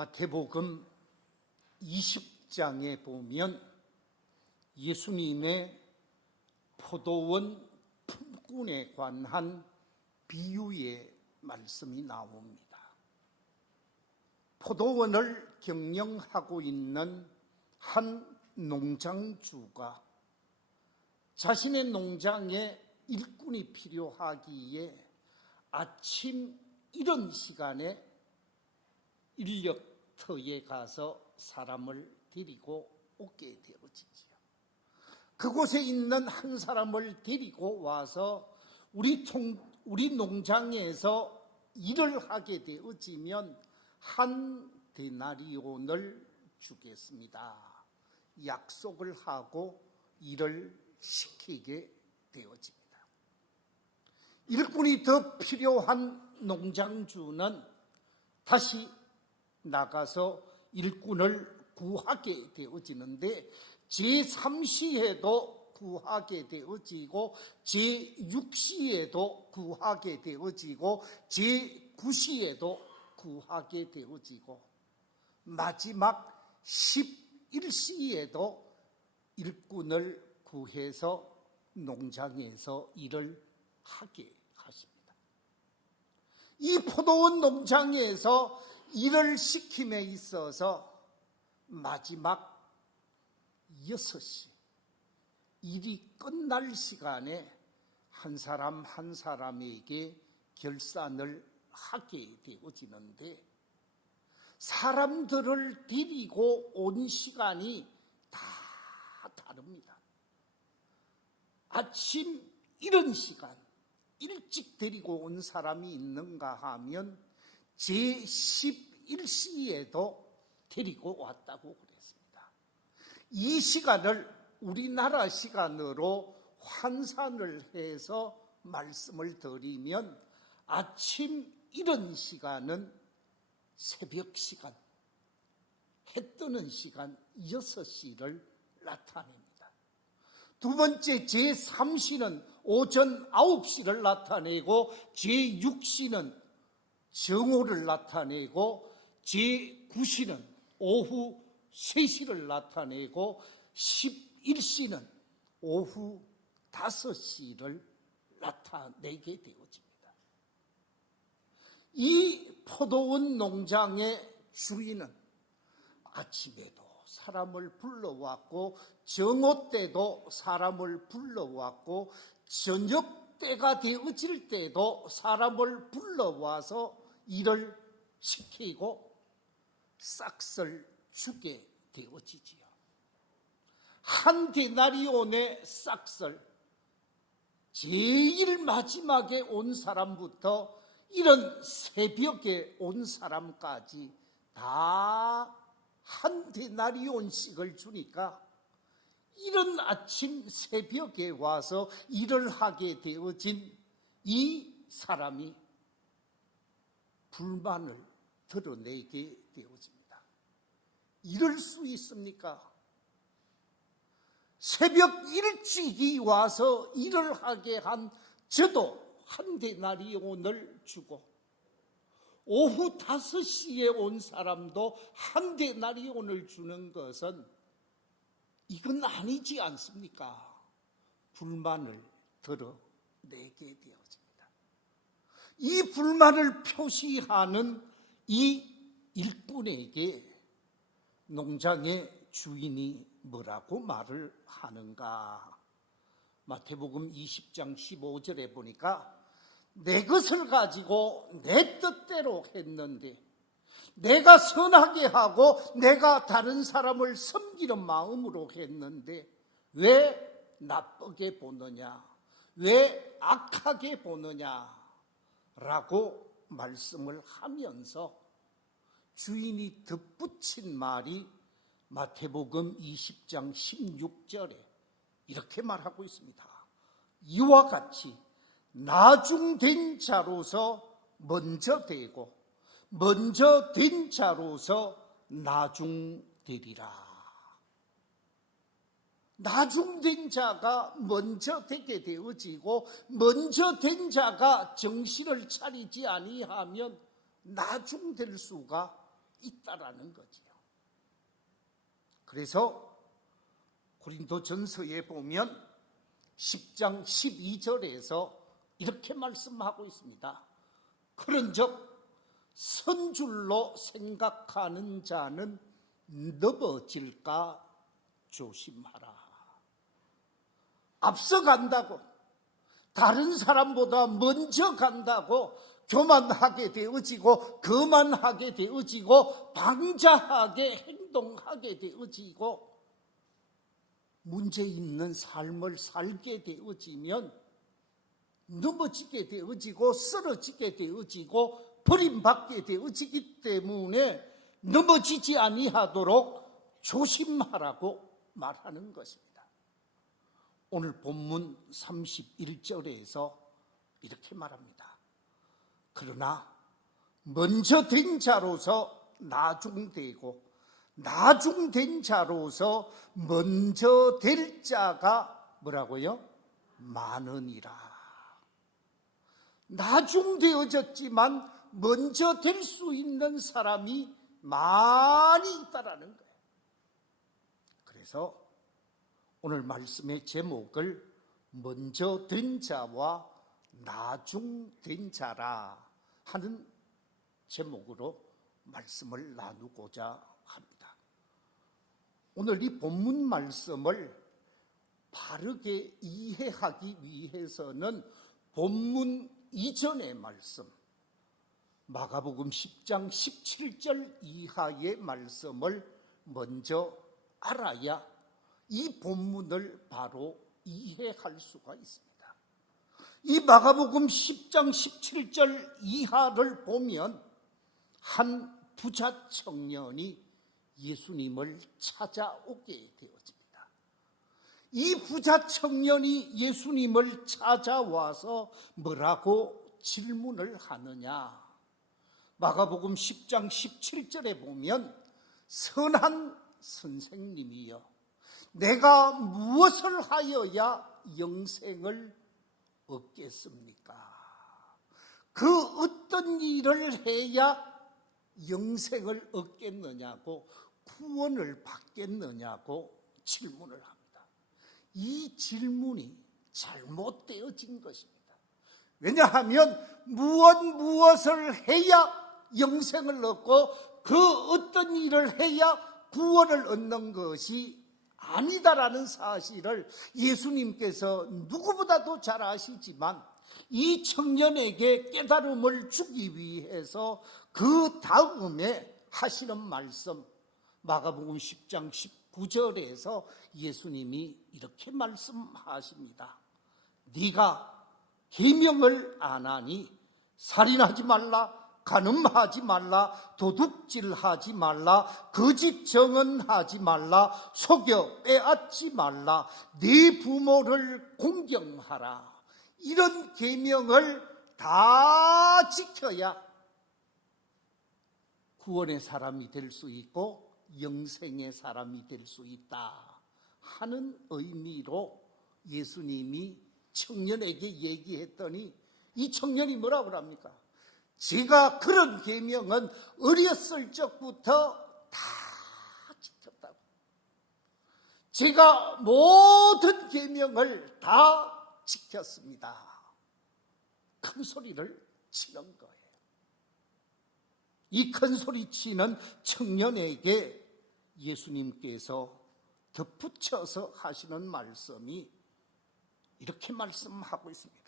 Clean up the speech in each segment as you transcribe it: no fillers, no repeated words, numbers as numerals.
마태복음 20장에 보면 예수님의 포도원 품꾼에 관한 비유의 말씀이 나옵니다. 포도원을 경영하고 있는 한 농장주가 자신의 농장에 일꾼이 필요하기에 아침 이른 시간에 인력터에 가서 사람을 데리고 오게 되어지지요. 그곳에 있는 한 사람을 데리고 와서 우리 농장에서 일을 하게 되어지면 한 데나리온을 주겠습니다. 약속을 하고 일을 시키게 되어집니다. 일꾼이 더 필요한 농장주는 다시 나가서 일꾼을 구하게 되어지는데 제3시에도 구하게 되어지고 제6시에도 구하게 되어지고 제9시에도 구하게 되어지고 마지막 11시에도 일꾼을 구해서 농장에서 일을 하게 하십니다. 이 포도원 농장에서 일을 시킴에 있어서 마지막 6시 일이 끝날 시간에 한 사람 한 사람에게 결산을 하게 되어지는데 사람들을 데리고 온 시간이 다 다릅니다. 아침 이른 시간 일찍 데리고 온 사람이 있는가 하면 제11시에도 데리고 왔다고 그랬습니다. 이 시간을 우리나라 시간으로 환산을 해서 말씀을 드리면 아침 이른 시간은 새벽 시간, 해 뜨는 시간 6시를 나타냅니다. 두 번째 제3시는 오전 9시를 나타내고 제6시는 정오를 나타내고 제9시는 오후 3시를 나타내고 11시는 오후 5시를 나타내게 되어집니다. 이 포도원 농장의 주인은 아침에도 사람을 불러왔고 정오 때도 사람을 불러왔고 저녁 때가 되어질 때도 사람을 불러와서 일을 시키고 싹을 주게 되어지지요. 한 데나리온의 싹을 제일 마지막에 온 사람부터 이런 새벽에 온 사람까지 다 한 데나리온씩을 주니까 이런 아침 새벽에 와서 일을 하게 되어진 이 사람이 불만을 드러내게 되어집니다. 이럴 수 있습니까? 새벽 일찍이 와서 일을 하게 한 저도 한 데나리온을 주고 오후 5시에 온 사람도 한 데나리온을 주는 것은 이건 아니지 않습니까? 불만을 드러내게 되어집니다. 이 불만을 표시하는 이 일꾼에게 농장의 주인이 뭐라고 말을 하는가? 마태복음 20장 15절에 보니까 내 것을 가지고 내 뜻대로 했는데 내가 선하게 하고 내가 다른 사람을 섬기는 마음으로 했는데 왜 나쁘게 보느냐, 왜 악하게 보느냐 라고 말씀을 하면서 주인이 덧붙인 말이 마태복음 20장 16절에 이렇게 말하고 있습니다. 이와 같이 나중된 자로서 먼저 되고 먼저 된 자로서 나중되리라. 나중된 자가 먼저 되게 되어지고 먼저 된 자가 정신을 차리지 아니하면 나중될 수가 있다라는 거지요. 그래서 고린도전서에 보면 10장 12절에서 이렇게 말씀하고 있습니다. 그런즉 선줄로 생각하는 자는 넘어질까 조심하라. 앞서간다고, 다른 사람보다 먼저 간다고 교만하게 되어지고 거만하게 되어지고 방자하게 행동하게 되어지고 문제 있는 삶을 살게 되어지면 넘어지게 되어지고 쓰러지게 되어지고 버림받게 되어지기 때문에 넘어지지 아니하도록 조심하라고 말하는 것입니다. 오늘 본문 31절에서 이렇게 말합니다. 그러나 먼저 된 자로서 나중되고 나중된 자로서 먼저 될 자가 뭐라고요? 많으니라. 나중되어졌지만 먼저 될 수 있는 사람이 많이 있다라는 거예요. 그래서 오늘 말씀의 제목을 먼저 된 자와 나중된 자라 하는 제목으로 말씀을 나누고자 합니다. 오늘 이 본문 말씀을 바르게 이해하기 위해서는 본문 이전의 말씀, 마가복음 10장 17절 이하의 말씀을 먼저 알아야 이 본문을 바로 이해할 수가 있습니다. 이 마가복음 10장 17절 이하를 보면 한 부자 청년이 예수님을 찾아오게 되어집니다. 이 부자 청년이 예수님을 찾아와서 뭐라고 질문을 하느냐? 마가복음 10장 17절에 보면 선한 선생님이여, 내가 무엇을 하여야 영생을 얻겠습니까? 그 어떤 일을 해야 영생을 얻겠느냐고, 구원을 받겠느냐고 질문을 합니다. 이 질문이 잘못되어진 것입니다. 왜냐하면 무엇을 해야 영생을 얻고 그 어떤 일을 해야 구원을 얻는 것이 아니다라는 사실을 예수님께서 누구보다도 잘 아시지만 이 청년에게 깨달음을 주기 위해서 그 다음에 하시는 말씀, 마가복음 10장 19절에서 예수님이 이렇게 말씀하십니다. 네가 계명을 안 하니 살인하지 말라, 간음하지 말라, 도둑질하지 말라, 거짓 증언하지 말라, 속여 빼앗지 말라, 네 부모를 공경하라. 이런 계명을 다 지켜야 구원의 사람이 될 수 있고 영생의 사람이 될 수 있다 하는 의미로 예수님이 청년에게 얘기했더니 이 청년이 뭐라고 합니까? 제가 그런 계명은 어렸을 적부터 다 지켰다고. 제가 모든 계명을 다 지켰습니다. 큰 소리를 치는 거예요. 이 큰 소리 치는 청년에게 예수님께서 덧붙여서 하시는 말씀이 이렇게 말씀하고 있습니다.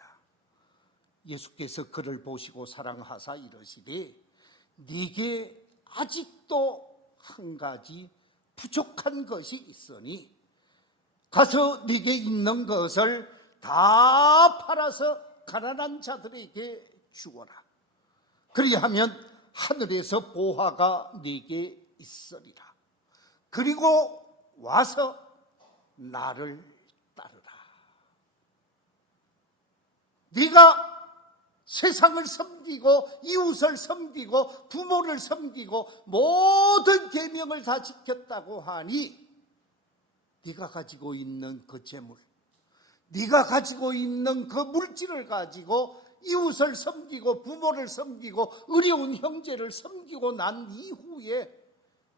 예수께서 그를 보시고 사랑하사 이르시되 네게 아직도 한 가지 부족한 것이 있으니 가서 네게 있는 것을 다 팔아서 가난한 자들에게 주어라. 그리하면 하늘에서 보화가 네게 있으리라. 그리고 와서 나를 따르라. 네가 세상을 섬기고 이웃을 섬기고 부모를 섬기고 모든 계명을 다 지켰다고 하니 네가 가지고 있는 그 재물, 네가 가지고 있는 그 물질을 가지고 이웃을 섬기고 부모를 섬기고 어려운 형제를 섬기고 난 이후에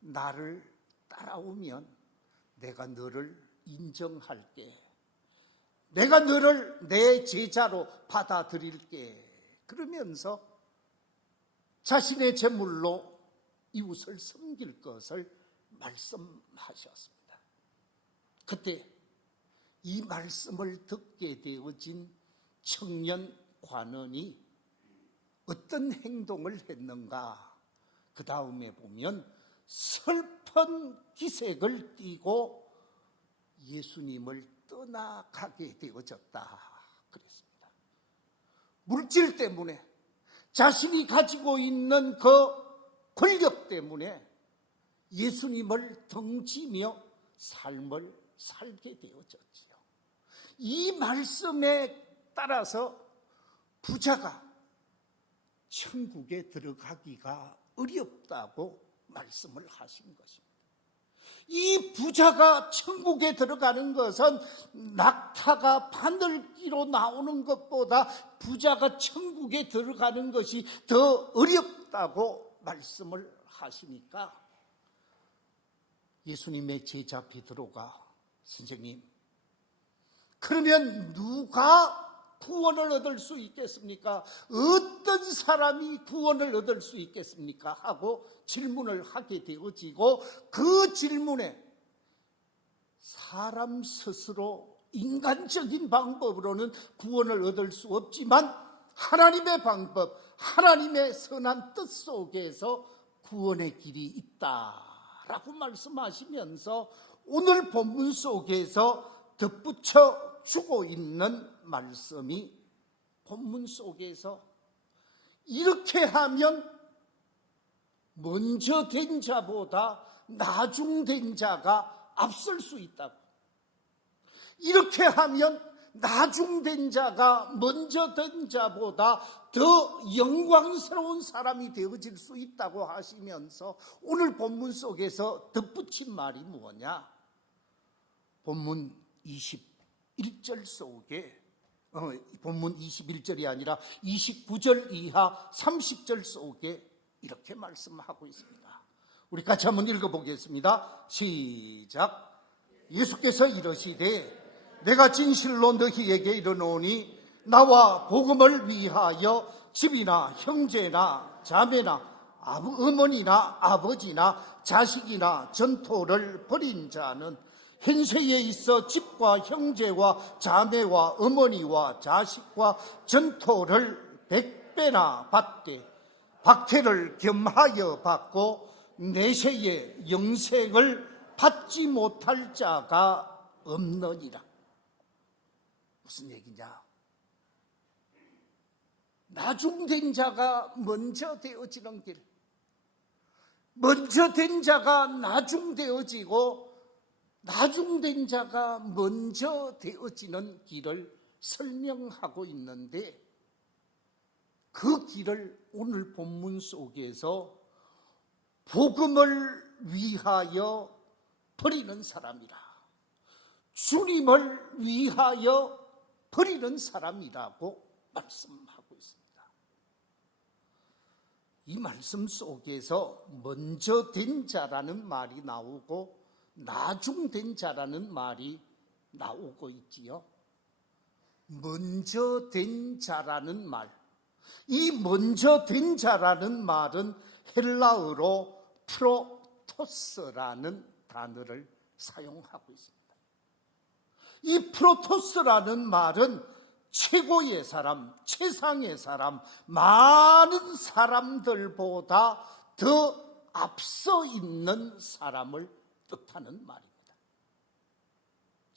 나를 따라오면 내가 너를 인정할게. 내가 너를 내 제자로 받아들일게. 그러면서 자신의 재물로 이웃을 섬길 것을 말씀하셨습니다. 그때 이 말씀을 듣게 되어진 청년 관원이 어떤 행동을 했는가? 그 다음에 보면 슬픈 기색을 띠고 예수님을 떠나가게 되어졌다 그랬습니다. 물질 때문에, 자신이 가지고 있는 그 권력 때문에 예수님을 등지며 삶을 살게 되어졌지요. 이 말씀에 따라서 부자가 천국에 들어가기가 어렵다고 말씀을 하신 것입니다. 이 부자가 천국에 들어가는 것은 낙타가 바늘기로 나오는 것보다 부자가 천국에 들어가는 것이 더 어렵다고 말씀을 하시니까 예수님의 제자 베드로가 선생님, 그러면 누가 구원을 얻을 수 있겠습니까? 어떤 사람이 구원을 얻을 수 있겠습니까? 하고 질문을 하게 되어지고 그 질문에 사람 스스로 인간적인 방법으로는 구원을 얻을 수 없지만 하나님의 방법, 하나님의 선한 뜻 속에서 구원의 길이 있다라고 말씀하시면서 오늘 본문 속에서 덧붙여 주고 있는 말씀이 본문 속에서 이렇게 하면 먼저 된 자보다 나중된 자가 앞설 수 있다고, 이렇게 하면 나중된 자가 먼저 된 자보다 더 영광스러운 사람이 되어질 수 있다고 하시면서 오늘 본문 속에서 덧붙인 말이 뭐냐? 본문 21절 속에 본문 21절이 아니라 29절 이하 30절 속에 이렇게 말씀하고 있습니다. 우리 같이 한번 읽어보겠습니다. 시작. 예수께서 이르시되 내가 진실로 너희에게 이르노니 나와 복음을 위하여 집이나 형제나 자매나 어머니나 아버지나 자식이나 전토를 벌인 자는 현세에 있어 집과 형제와 자매와 어머니와 자식과 전토를 100배나 받되 박해를 겸하여 받고 내세에 영생을 받지 못할 자가 없느니라. 무슨 얘기냐? 나중된 자가 먼저 되어지는 길, 먼저 된 자가 나중되어지고 나중된 자가 먼저 되어지는 길을 설명하고 있는데 그 길을 오늘 본문 속에서 복음을 위하여 버리는 사람이라, 주님을 위하여 버리는 사람이라고 말씀하고 있습니다. 이 말씀 속에서 먼저 된 자라는 말이 나오고 나중된 자라는 말이 나오고 있지요. 먼저 된 자라는 말, 이 먼저 된 자라는 말은 헬라어로 프로토스라는 단어를 사용하고 있습니다. 이 프로토스라는 말은 최고의 사람, 최상의 사람, 많은 사람들보다 더 앞서 있는 사람을 뜻하는 말입니다.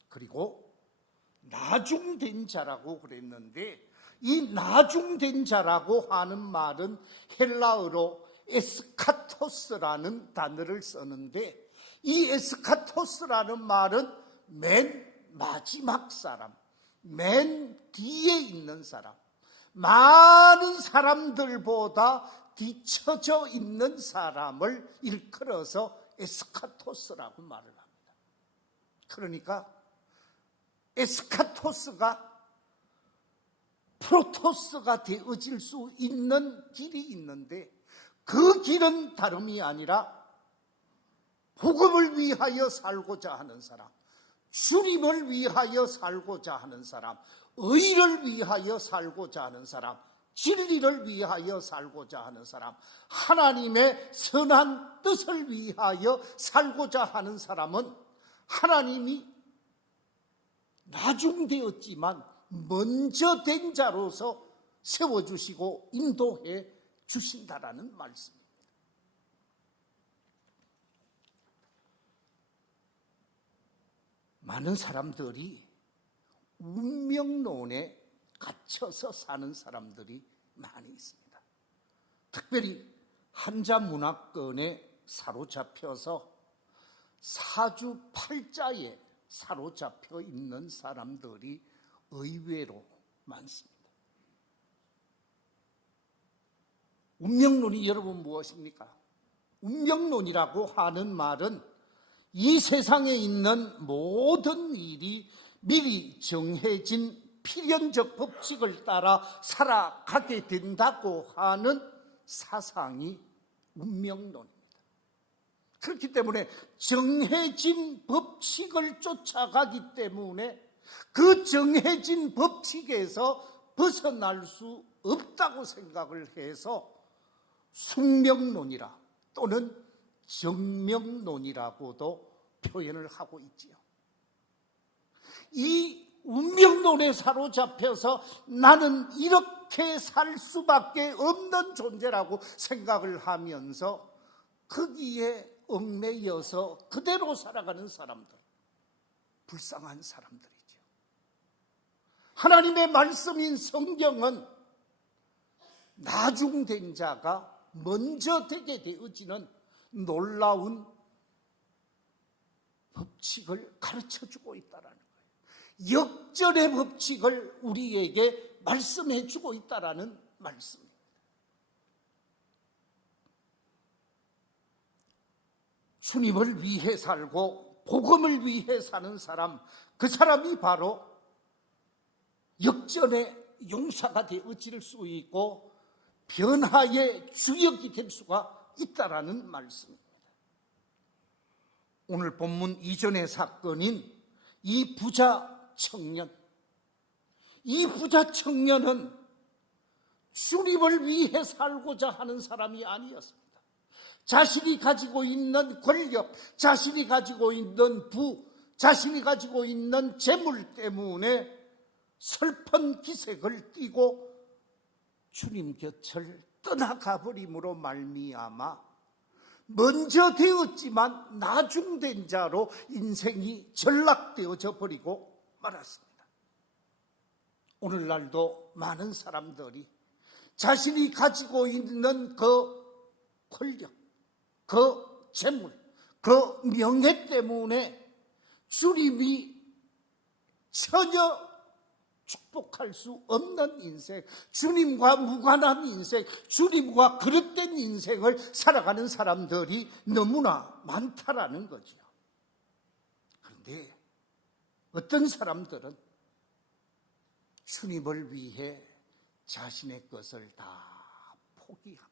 그리고 나중된 자라고 그랬는데 이 나중된 자라고 하는 말은 헬라어로 에스카토스라는 단어를 쓰는데 이 에스카토스라는 말은 맨 마지막 사람, 맨 뒤에 있는 사람, 많은 사람들보다 뒤처져 있는 사람을 일컬어서 에스카토스라고 말을 합니다. 그러니까 에스카토스가 프로토스가 되어질 수 있는 길이 있는데, 그 길은 다름이 아니라 복음을 위하여 살고자 하는 사람, 주님을 위하여 살고자 하는 사람, 의를 위하여 살고자 하는 사람, 진리를 위하여 살고자 하는 사람, 하나님의 선한 뜻을 위하여 살고자 하는 사람은 하나님이 나중되었지만 먼저 된 자로서 세워주시고 인도해 주신다라는 말씀입니다. 많은 사람들이 운명론에 갇혀서 사는 사람들이 많이 있습니다. 특별히 한자문화권에 사로잡혀서 사주팔자에 사로잡혀 있는 사람들이 의외로 많습니다. 운명론이 여러분 무엇입니까? 운명론이라고 하는 말은 이 세상에 있는 모든 일이 미리 정해진 필연적 법칙을 따라 살아가게 된다고 하는 사상이 운명론입니다. 그렇기 때문에 정해진 법칙을 쫓아가기 때문에 그 정해진 법칙에서 벗어날 수 없다고 생각을 해서 숙명론이라 또는 정명론이라고도 표현을 하고 있지요. 이 운명론에 사로잡혀서 나는 이렇게 살 수밖에 없는 존재라고 생각을 하면서 거기에 얽매여서 그대로 살아가는 사람들, 불쌍한 사람들이죠. 하나님의 말씀인 성경은 나중된 자가 먼저 되게 되어지는 놀라운 법칙을 가르쳐주고 있다는 거예요. 역전의 법칙을 우리에게 말씀해주고 있다는 말씀입니다. 주님을 위해 살고 복음을 위해 사는 사람, 그 사람이 바로 역전의 용사가 되어질 수 있고 변화의 주역이 될 수가 있다라는 말씀입니다. 오늘 본문 이전의 사건인 이 부자 청년, 이 부자 청년은 주님을 위해 살고자 하는 사람이 아니었습니다. 자신이 가지고 있는 권력, 자신이 가지고 있는 부, 자신이 가지고 있는 재물 때문에 슬픈 기색을 띠고 주님 곁을 떠나가 버림으로 말미암아 먼저 되었지만 나중된 자로 인생이 전락되어져 버리고 말았습니다. 오늘날도 많은 사람들이 자신이 가지고 있는 그 권력, 그 재물, 그 명예 때문에 주님이 전혀 축복할 수 없는 인생, 주님과 무관한 인생, 주님과 그릇된 인생을 살아가는 사람들이 너무나 많다라는 거죠. 그런데 어떤 사람들은 주님을 위해 자신의 것을 다 포기합니다.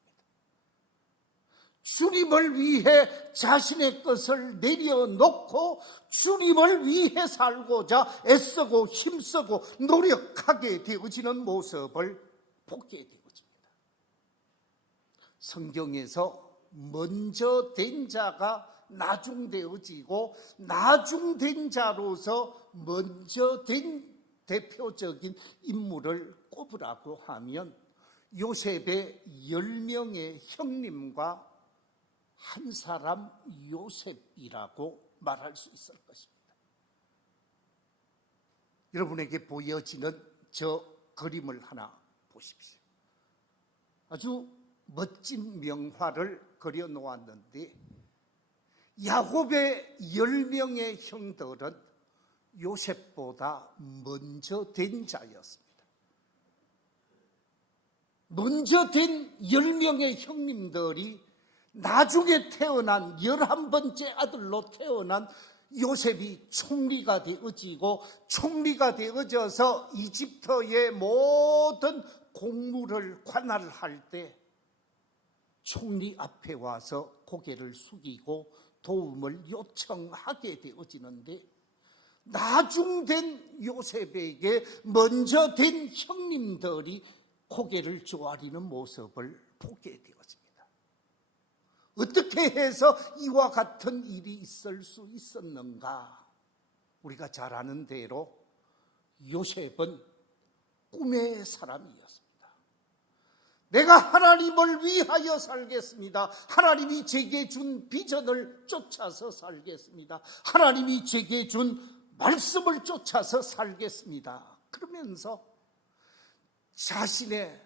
주님을 위해 자신의 것을 내려놓고 주님을 위해 살고자 애쓰고 힘쓰고 노력하게 되어지는 모습을 보게 되어집니다. 성경에서 먼저 된 자가 나중되어지고 나중된 자로서 먼저 된 대표적인 인물을 꼽으라고 하면 요셉의 10명의 형님과 한 사람 요셉이라고 말할 수 있을 것입니다. 여러분에게 보여지는 저 그림을 하나 보십시오. 아주 멋진 명화를 그려 놓았는데 야곱의 10명의 형들은 요셉보다 먼저 된 자였습니다. 먼저 된 10명의 형님들이 나중에 태어난 11번째 아들로 태어난 요셉이 총리가 되어지고 총리가 되어져서 이집트의 모든 공무를 관할할 때 총리 앞에 와서 고개를 숙이고 도움을 요청하게 되어지는데, 나중된 요셉에게 먼저 된 형님들이 고개를 조아리는 모습을 보게 되었습니다. 어떻게 해서 이와 같은 일이 있을 수 있었는가? 우리가 잘 아는 대로 요셉은 꿈의 사람이었습니다. 내가 하나님을 위하여 살겠습니다. 하나님이 제게 준 비전을 쫓아서 살겠습니다. 하나님이 제게 준 말씀을 쫓아서 살겠습니다. 그러면서 자신의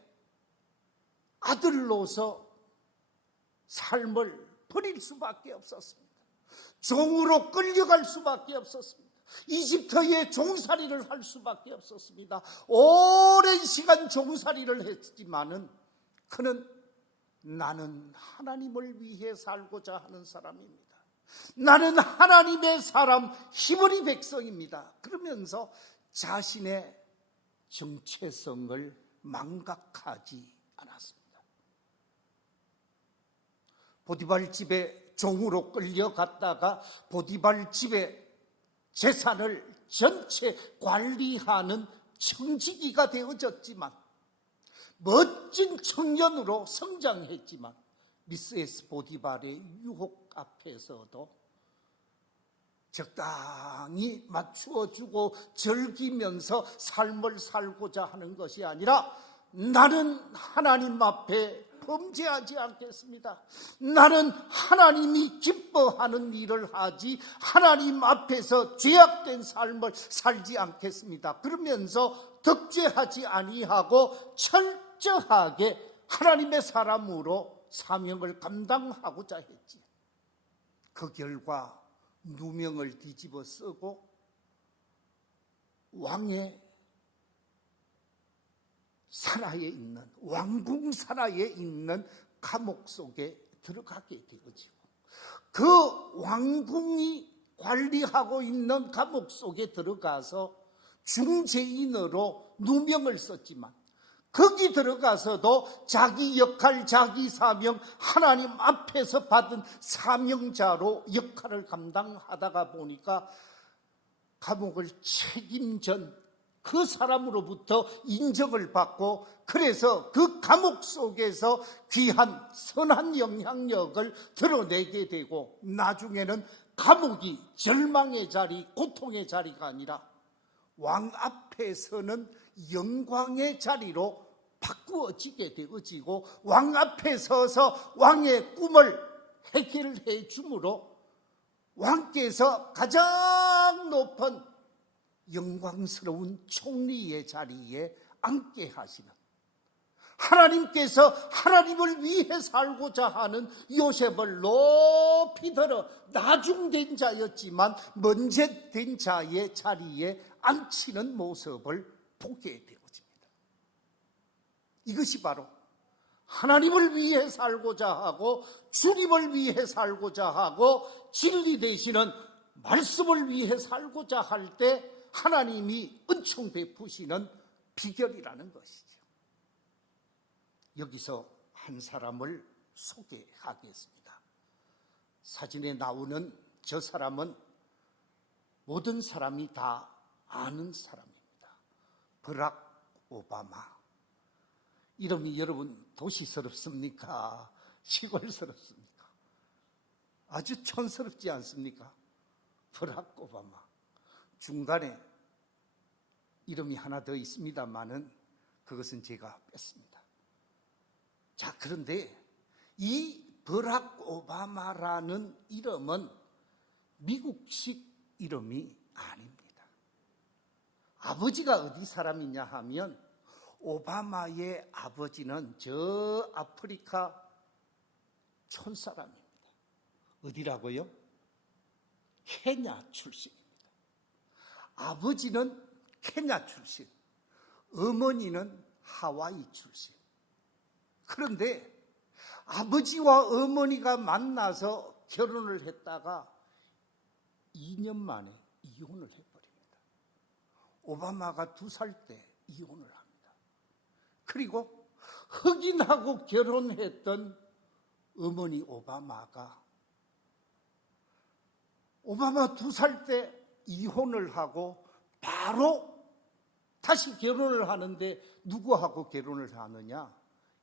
아들로서 삶을 버릴 수밖에 없었습니다. 종으로 끌려갈 수밖에 없었습니다. 이집트의 종살이를 할 수밖에 없었습니다. 오랜 시간 종살이를 했지만은 그는 나는 하나님을 위해 살고자 하는 사람입니다. 나는 하나님의 사람, 히브리 백성입니다. 그러면서 자신의 정체성을 망각하지 않았습니다. 보디발 집에 종으로 끌려갔다가 보디발 집에 재산을 전체 관리하는 청지기가 되어졌지만, 멋진 청년으로 성장했지만 미세스 보디발의 유혹 앞에서도 적당히 맞추어주고 즐기면서 삶을 살고자 하는 것이 아니라, 나는 하나님 앞에 범죄하지 않겠습니다. 나는 하나님이 기뻐하는 일을 하지 하나님 앞에서 죄악된 삶을 살지 않겠습니다. 그러면서 덕죄하지 아니하고 철저하게 하나님의 사람으로 사명을 감당하고자 했지. 그 결과 누명을 뒤집어 쓰고 왕의 사라에 있는, 왕궁 사라에 있는 감옥 속에 들어가게 되어지고, 그 왕궁이 관리하고 있는 감옥 속에 들어가서 중죄인으로 누명을 썼지만, 거기 들어가서도 자기 역할, 자기 사명, 하나님 앞에서 받은 사명자로 역할을 감당하다가 보니까 감옥을 책임전 그 사람으로부터 인정을 받고, 그래서 그 감옥 속에서 귀한 선한 영향력을 드러내게 되고, 나중에는 감옥이 절망의 자리, 고통의 자리가 아니라 왕 앞에서는 영광의 자리로 바꾸어지게 되어지고, 왕 앞에 서서 왕의 꿈을 해결해 주므로 왕께서 가장 높은 영광스러운 총리의 자리에 앉게 하시는, 하나님께서 하나님을 위해 살고자 하는 요셉을 높이 들어 나중된 자였지만 먼저 된 자의 자리에 앉히는 모습을 보게 되어집니다. 이것이 바로 하나님을 위해 살고자 하고 주님을 위해 살고자 하고 진리 되시는 말씀을 위해 살고자 할 때 하나님이 은총 베푸시는 비결이라는 것이죠. 여기서 한 사람을 소개하겠습니다. 사진에 나오는 저 사람은 모든 사람이 다 아는 사람입니다. 버락 오바마. 이름이 여러분 도시스럽습니까? 시골스럽습니까? 아주 촌스럽지 않습니까? 버락 오바마. 중간에 이름이 하나 더 있습니다만은 그것은 제가 뺐습니다. 자, 그런데 이 버락 오바마라는 이름은 미국식 이름이 아닙니다. 아버지가 어디 사람이냐 하면, 오바마의 아버지는 저 아프리카 촌사람입니다. 어디라고요? 케냐 출신입니다. 아버지는 케냐 출신, 어머니는 하와이 출신. 그런데 아버지와 어머니가 만나서 결혼을 했다가 2년 만에 이혼을 해버립니다. 오바마가 2살 때 이혼을 합니다. 그리고 흑인하고 결혼했던 어머니 오바마가 오바마 2살 때 이혼을 하고 바로 다시 결혼을 하는데 누구하고 결혼을 하느냐?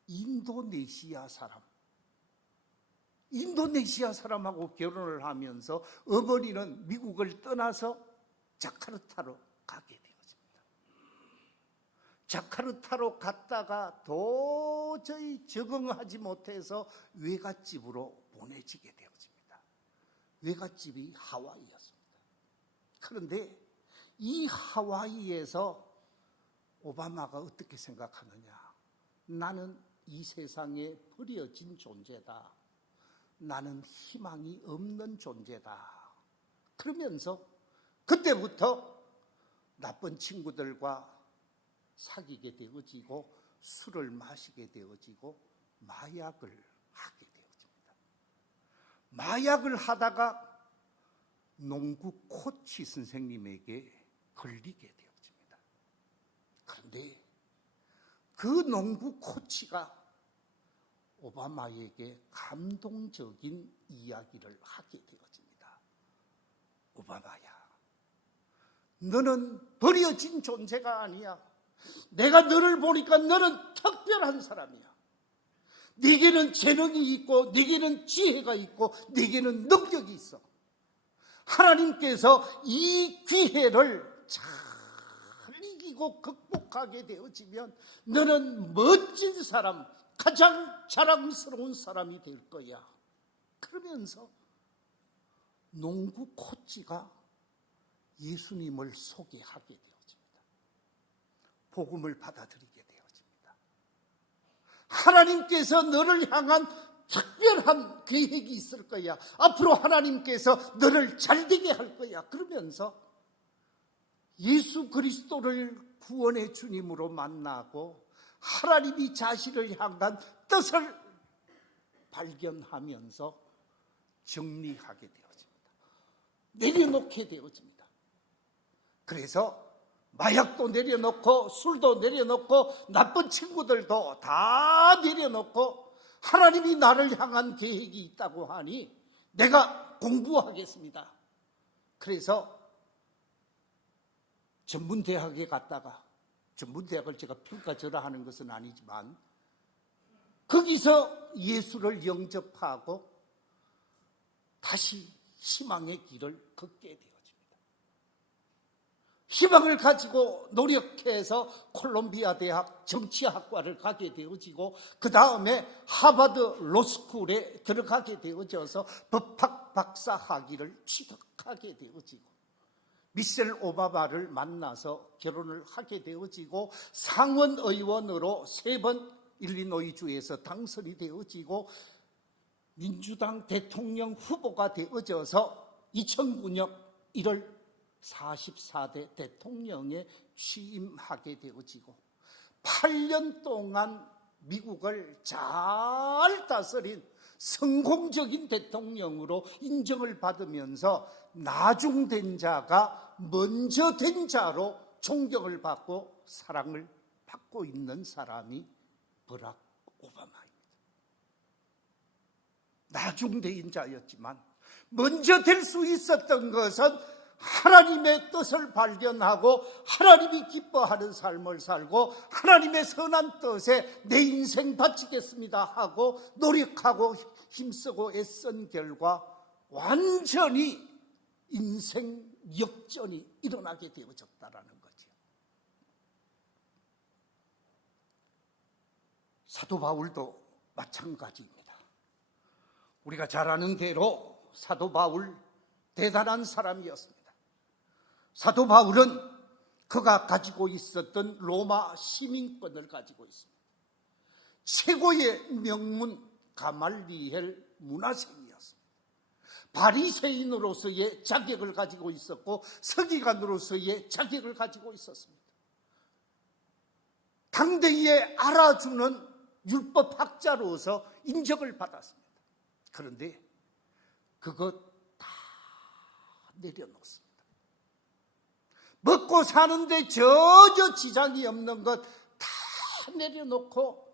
인도네시아 사람하고 결혼을 하면서 어머니는 미국을 떠나서 자카르타로 가게 되어집니다. 자카르타로 갔다가 도저히 적응하지 못해서 외갓집으로 보내지게 되어집니다. 외갓집이 하와이였습니다. 그런데 이 하와이에서 오바마가 어떻게 생각하느냐? 나는 이 세상에 버려진 존재다. 나는 희망이 없는 존재다. 그러면서 그때부터 나쁜 친구들과 사귀게 되어지고 술을 마시게 되어지고 마약을 하게 되어집니다. 마약을 하다가 농구 코치 선생님에게 걸리게 되어집니다. 그런데 그 농구 코치가 오바마에게 감동적인 이야기를 하게 되어집니다. 오바마야, 너는 버려진 존재가 아니야. 내가 너를 보니까 너는 특별한 사람이야. 네게는 재능이 있고 네게는 지혜가 있고 네게는 능력이 있어. 하나님께서 이 기회를 잘 이기고 극복하게 되어지면 너는 멋진 사람, 가장 자랑스러운 사람이 될 거야. 그러면서 농구 코치가 예수님을 소개하게 되어집니다. 복음을 받아들이게 되어집니다. 하나님께서 너를 향한 특별한 계획이 있을 거야. 앞으로 하나님께서 너를 잘되게 할 거야. 그러면서 예수 그리스도를 구원의 주님으로 만나고 하나님이 자신을 향한 뜻을 발견하면서 정리하게 되어집니다. 내려놓게 되어집니다. 그래서 마약도 내려놓고 술도 내려놓고 나쁜 친구들도 다 내려놓고 하나님이 나를 향한 계획이 있다고 하니 내가 공부하겠습니다. 그래서 전문대학에 갔다가, 전문대학을 제가 평가절하하는 것은 아니지만 거기서 예수를 영접하고 다시 희망의 길을 걷게 되어집니다. 희망을 가지고 노력해서 콜롬비아 대학 정치학과를 가게 되어지고 그 다음에 하버드 로스쿨에 들어가게 되어져서 법학 박사 학위를 취득하게 되어지고 미셸 오바마를 만나서 결혼을 하게 되어지고 상원의원으로 3번 일리노이주에서 당선이 되어지고 민주당 대통령 후보가 되어져서 2009년 1월 44대 대통령에 취임하게 되어지고 8년 동안 미국을 잘 다스린 성공적인 대통령으로 인정을 받으면서 나중된 자가 먼저 된 자로 존경을 받고 사랑을 받고 있는 사람이 버락 오바마입니다. 나중된 자였지만 먼저 될 수 있었던 것은 하나님의 뜻을 발견하고 하나님이 기뻐하는 삶을 살고 하나님의 선한 뜻에 내 인생 바치겠습니다 하고 노력하고 힘쓰고 애쓴 결과 완전히 인생 역전이 일어나게 되어졌다라는 거죠. 사도 바울도 마찬가지입니다. 우리가 잘 아는 대로 사도 바울 대단한 사람이었습니다. 사도 바울은 그가 가지고 있었던 로마 시민권을 가지고 있습니다. 최고의 명문 가말리엘 문화생이었습니다. 바리새인으로서의 자격을 가지고 있었고 서기관으로서의 자격을 가지고 있었습니다. 당대에 알아주는 율법학자로서 인정을 받았습니다. 그런데 그것 다 내려놓습니다. 먹고 사는데 전혀 지장이 없는 것 다 내려놓고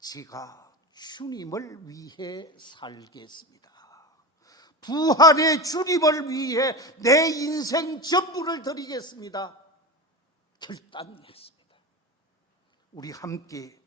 제가 주님을 위해 살겠습니다. 부활의 주님을 위해 내 인생 전부를 드리겠습니다. 결단했습니다. 우리 함께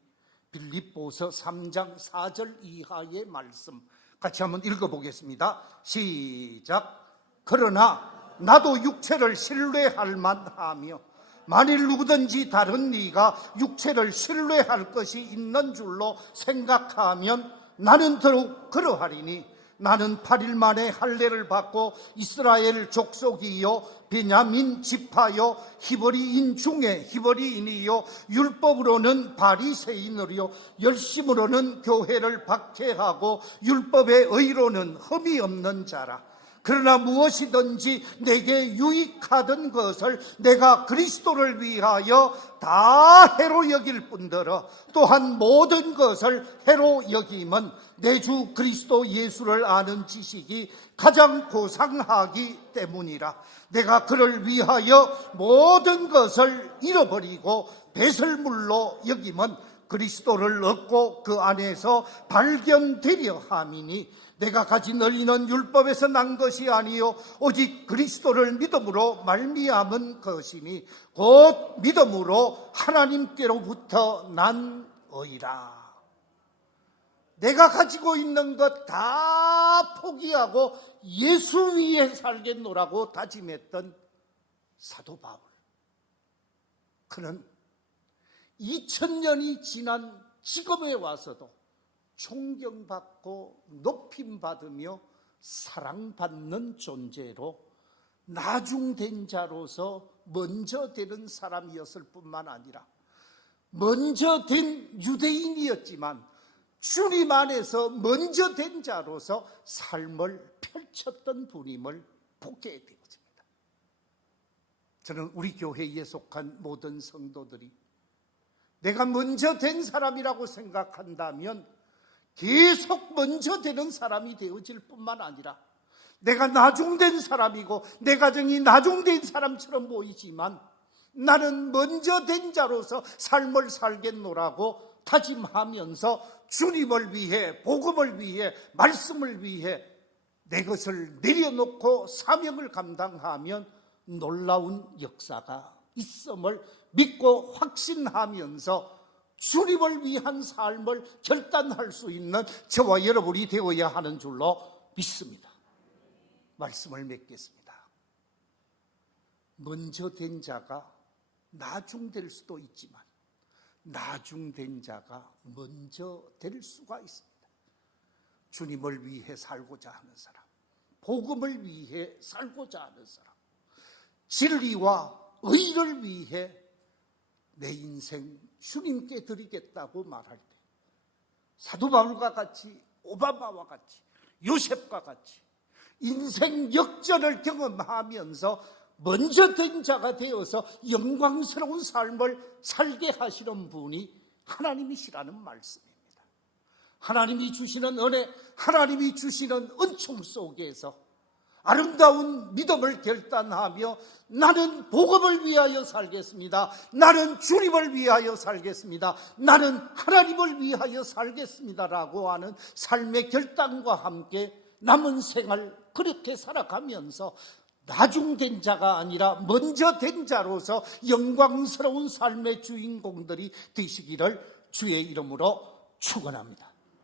빌립보서 3장 4절 이하의 말씀 같이 한번 읽어보겠습니다. 시작. 그러나 나도 육체를 신뢰할 만하며 만일 누구든지 다른 이가 육체를 신뢰할 것이 있는 줄로 생각하면 나는 더욱 그러하리니 나는 8일 만에 할례를 받고 이스라엘 족속이요 베냐민 지파요 히브리인 중에 히브리인이요 율법으로는 바리새인으로요 열심으로는 교회를 박해하고 율법의 의로는 흠이 없는 자라. 그러나 무엇이든지 내게 유익하던 것을 내가 그리스도를 위하여 다 해로 여길 뿐더러 또한 모든 것을 해로 여김은 내 주 그리스도 예수를 아는 지식이 가장 고상하기 때문이라. 내가 그를 위하여 모든 것을 잃어버리고 배설물로 여김은 그리스도를 얻고 그 안에서 발견되려 함이니 내가 가진 의는 율법에서 난 것이 아니요 오직 그리스도를 믿음으로 말미암은 것이니 곧 믿음으로 하나님께로부터 난 의라. 내가 가지고 있는 것 다 포기하고 예수 위에 살겠노라고 다짐했던 사도 바울. 그는 2000년이 지난 지금에 와서도 존경받고 높임받으며 사랑받는 존재로 나중된 자로서 먼저 되는 사람이었을 뿐만 아니라 먼저 된 유대인이었지만 주님 안에서 먼저 된 자로서 삶을 펼쳤던 분임을 보게 되어집니다. 저는 우리 교회에 속한 모든 성도들이 내가 먼저 된 사람이라고 생각한다면 계속 먼저 되는 사람이 되어질 뿐만 아니라 내가 나중된 사람이고 내 가정이 나중된 사람처럼 보이지만 나는 먼저 된 자로서 삶을 살겠노라고 다짐하면서 주님을 위해 복음을 위해 말씀을 위해 내 것을 내려놓고 사명을 감당하면 놀라운 역사가 있음을 믿고 확신하면서 주님을 위한 삶을 결단할 수 있는 저와 여러분이 되어야 하는 줄로 믿습니다. 말씀을 맺겠습니다. 먼저 된 자가 나중될 수도 있지만 나중된 자가 먼저 될 수가 있습니다. 주님을 위해 살고자 하는 사람, 복음을 위해 살고자 하는 사람, 진리와 의를 위해 내 인생 주님께 드리겠다고 말할 때 사도 바울과 같이 오바마와 같이 요셉과 같이 인생 역전을 경험하면서 먼저 된 자가 되어서 영광스러운 삶을 살게 하시는 분이 하나님이시라는 말씀입니다. 하나님이 주시는 은혜, 하나님이 주시는 은총 속에서 아름다운 믿음을 결단하며 나는 복음을 위하여 살겠습니다. 나는 주님을 위하여 살겠습니다. 나는 하나님을 위하여 살겠습니다라고 하는 삶의 결단과 함께 남은 생활 그렇게 살아가면서 나중된 자가 아니라 먼저 된 자로서 영광스러운 삶의 주인공들이 되시기를 주의 이름으로 축원합니다.